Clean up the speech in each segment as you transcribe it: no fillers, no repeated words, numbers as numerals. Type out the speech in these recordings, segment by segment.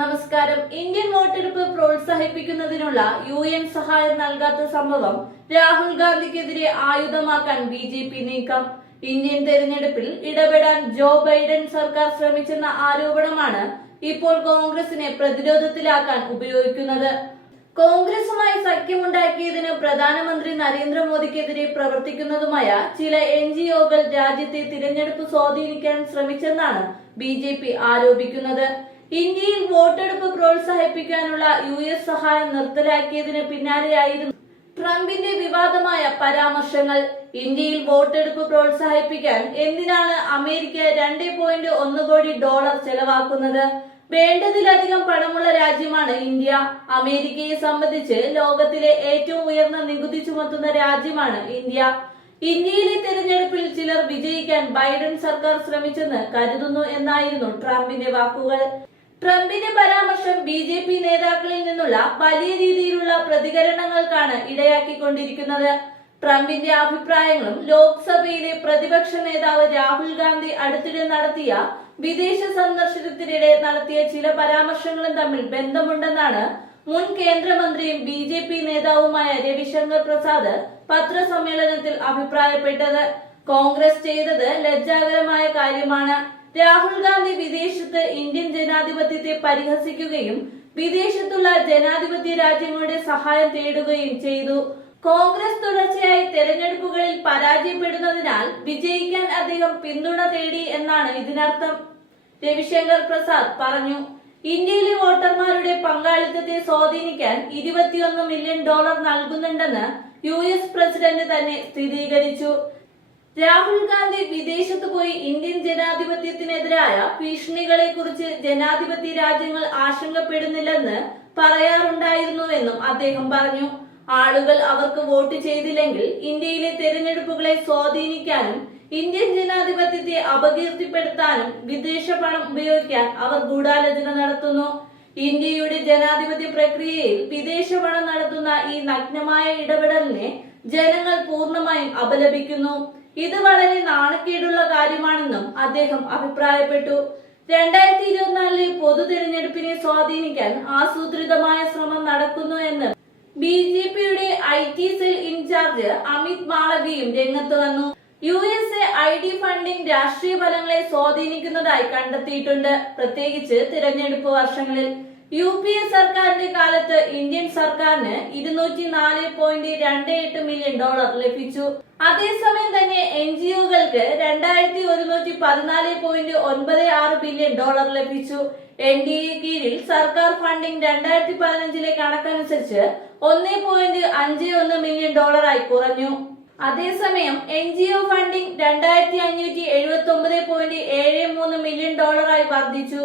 നമസ്കാരം. ഇന്ത്യൻ വോട്ടെടുപ്പ് പ്രോത്സാഹിപ്പിക്കുന്നതിനുള്ള UN സഹായം നൽകാത്ത സംഭവം രാഹുൽ ഗാന്ധിക്കെതിരെ ആയുധമാക്കാൻ BJP നീക്കം. ഇന്ത്യൻ തെരഞ്ഞെടുപ്പിൽ ഇടപെടാൻ ജോ ബൈഡൻ സർക്കാർ ശ്രമിച്ചെന്ന ആരോപണമാണ് ഇപ്പോൾ കോൺഗ്രസിനെ പ്രതിരോധത്തിലാക്കാൻ ഉപയോഗിക്കുന്നത്. കോൺഗ്രസുമായി സഖ്യമുണ്ടാക്കിയതിന് പ്രധാനമന്ത്രി നരേന്ദ്രമോദിക്കെതിരെ പ്രവർത്തിക്കുന്നതുമായ ചില NGOകൾ രാജ്യത്തെ തിരഞ്ഞെടുപ്പ് സ്വാധീനിക്കാൻ ശ്രമിച്ചെന്നാണ് BJP ആരോപിക്കുന്നത്. ഇന്ത്യയിൽ വോട്ടെടുപ്പ് പ്രോത്സാഹിപ്പിക്കാനുള്ള US സഹായം നിർത്തലാക്കിയതിന് പിന്നാലെയായിരുന്നു ട്രംപിന്റെ വിവാദമായ പരാമർശങ്ങൾ. ഇന്ത്യയിൽ വോട്ടെടുപ്പ് പ്രോത്സാഹിപ്പിക്കാൻ എന്തിനാണ് അമേരിക്ക $2.1 കോടി ചെലവാക്കുന്നത്? വേണ്ടതിലധികം പണമുള്ള രാജ്യമാണ് ഇന്ത്യ. അമേരിക്കയെ സംബന്ധിച്ച് ലോകത്തിലെ ഏറ്റവും ഉയർന്ന നികുതി ചുമത്തുന്ന രാജ്യമാണ് ഇന്ത്യ. ഇന്ത്യയിലെ തെരഞ്ഞെടുപ്പിൽ ചിലർ വിജയിക്കാൻ ബൈഡൻ സർക്കാർ ശ്രമിച്ചെന്ന് കരുതുന്നു എന്നായിരുന്നു ട്രംപിന്റെ വാക്കുകൾ. ട്രംപിന്റെ പരാമർശം BJP നേതാക്കളിൽ നിന്നുള്ള വലിയ രീതിയിലുള്ള പ്രതികരണങ്ങൾക്കാണ് ഇടയാക്കിക്കൊണ്ടിരിക്കുന്നത്. ട്രംപിന്റെ അഭിപ്രായങ്ങളും ലോക്സഭയിലെ പ്രതിപക്ഷ നേതാവ് രാഹുൽ ഗാന്ധി അടുത്തിടെ നടത്തിയ വിദേശ സന്ദർശനത്തിനിടെ നടത്തിയ ചില പരാമർശങ്ങളും തമ്മിൽ ബന്ധമുണ്ടെന്നാണ് മുൻ കേന്ദ്രമന്ത്രിയും BJP നേതാവുമായ രവിശങ്കർ പ്രസാദ് പത്രസമ്മേളനത്തിൽ അഭിപ്രായപ്പെട്ടത്. കോൺഗ്രസ് ചെയ്തത് ലജ്ജാകരമായ കാര്യമാണ്. രാഹുൽ ഗാന്ധി വിദേശത്ത് ഇന്ത്യൻ ജനാധിപത്യത്തെ പരിഹസിക്കുകയും വിദേശത്തുള്ള ജനാധിപത്യ രാജ്യങ്ങളുടെ സഹായം തേടുകയും ചെയ്തു. കോൺഗ്രസ് തുടർച്ചയായി തെരഞ്ഞെടുപ്പുകളിൽ പരാജയപ്പെടുന്നതിനാൽ വിജയിക്കാൻ അദ്ദേഹം പിന്തുണ തേടി എന്നാണ് ഇതിനർത്ഥം, രവിശങ്കർ പ്രസാദ് പറഞ്ഞു. ഇന്ത്യയിലെ വോട്ടർമാരുടെ പങ്കാളിത്തത്തെ സ്വാധീനിക്കാൻ $21 മില്യൺ നൽകുന്നുണ്ടെന്ന് US പ്രസിഡന്റ് തന്നെ സ്ഥിരീകരിച്ചു. രാഹുൽ ഗാന്ധി വിദേശത്ത് പോയി ഇന്ത്യൻ ജനാധിപത്യത്തിനെതിരായ ഭീഷണികളെ കുറിച്ച് ജനാധിപത്യ രാജ്യങ്ങൾ ആശങ്കപ്പെടുന്നില്ലെന്ന് പറയാറുണ്ടായിരുന്നുവെന്നും അദ്ദേഹം പറഞ്ഞു. ആളുകൾ അവർക്ക് വോട്ട് ചെയ്തില്ലെങ്കിൽ ഇന്ത്യയിലെ തെരഞ്ഞെടുപ്പുകളെ സ്വാധീനിക്കാനും ഇന്ത്യൻ ജനാധിപത്യത്തെ അപകീർത്തിപ്പെടുത്താനും വിദേശ പണം ഉപയോഗിക്കാൻ അവർ ഗൂഢാലോചന നടത്തുന്നു. ഇന്ത്യയുടെ ജനാധിപത്യ പ്രക്രിയയിൽ വിദേശ പണം നടത്തുന്ന ഈ നഗ്നമായ ഇടപെടലിനെ ജനങ്ങൾ പൂർണ്ണമായും അപലപിക്കുന്നു. ഇത് വളരെ നാണക്കേടുള്ള കാര്യമാണെന്നും അദ്ദേഹം അഭിപ്രായപ്പെട്ടു. 2024 പൊതു തിരഞ്ഞെടുപ്പിനെ സ്വാധീനിക്കാൻ ആസൂത്രിതമായ ശ്രമം നടക്കുന്നു എന്ന് BJPയുടെ IT സെൽ ഇൻചാർജ് അമിത് മാളവിയും രംഗത്ത് വന്നു. USA ID ഫണ്ടിംഗ് രാഷ്ട്രീയ ഫലങ്ങളെ സ്വാധീനിക്കുന്നതായി കണ്ടെത്തിയിട്ടുണ്ട്. പ്രത്യേകിച്ച് തിരഞ്ഞെടുപ്പ് വർഷങ്ങളിൽ UPA സർക്കാരിന്റെ കാലത്ത് ഇന്ത്യൻ സർക്കാരിന് $204.28 മില്യൺ ലഭിച്ചു. അതേസമയം തന്നെ NGOകൾക്ക് $2114.96 ബില്യൺ ലഭിച്ചു. NDA കീഴിൽ സർക്കാർ ഫണ്ടിംഗ് 2015 കണക്കനുസരിച്ച് $1.51 മില്യൺ ആയി കുറഞ്ഞു. അതേസമയം NGO ഫണ്ടിംഗ് 2579.73 മില്യൺ ആയി വർദ്ധിച്ചു.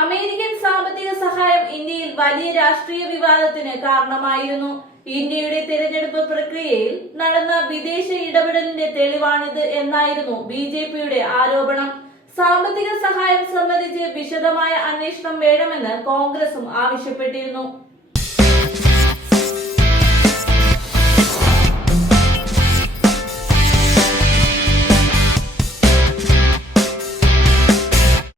അമേരിക്കൻ സാമ്പത്തിക സഹായം ഇന്ത്യയിൽ വലിയ രാഷ്ട്രീയ വിവാദത്തിന് കാരണമായിരുന്നു. ഇന്ത്യയുടെ തിരഞ്ഞെടുപ്പ് പ്രക്രിയയിൽ നടന്ന വിദേശ ഇടപെടലിന്റെ തെളിവാണിത് എന്നായിരുന്നു BJPയുടെ ആരോപണം. സാമ്പത്തിക സഹായം സംബന്ധിച്ച് വിശദമായ അന്വേഷണം വേണമെന്ന് കോൺഗ്രസും ആവശ്യപ്പെട്ടിരുന്നു.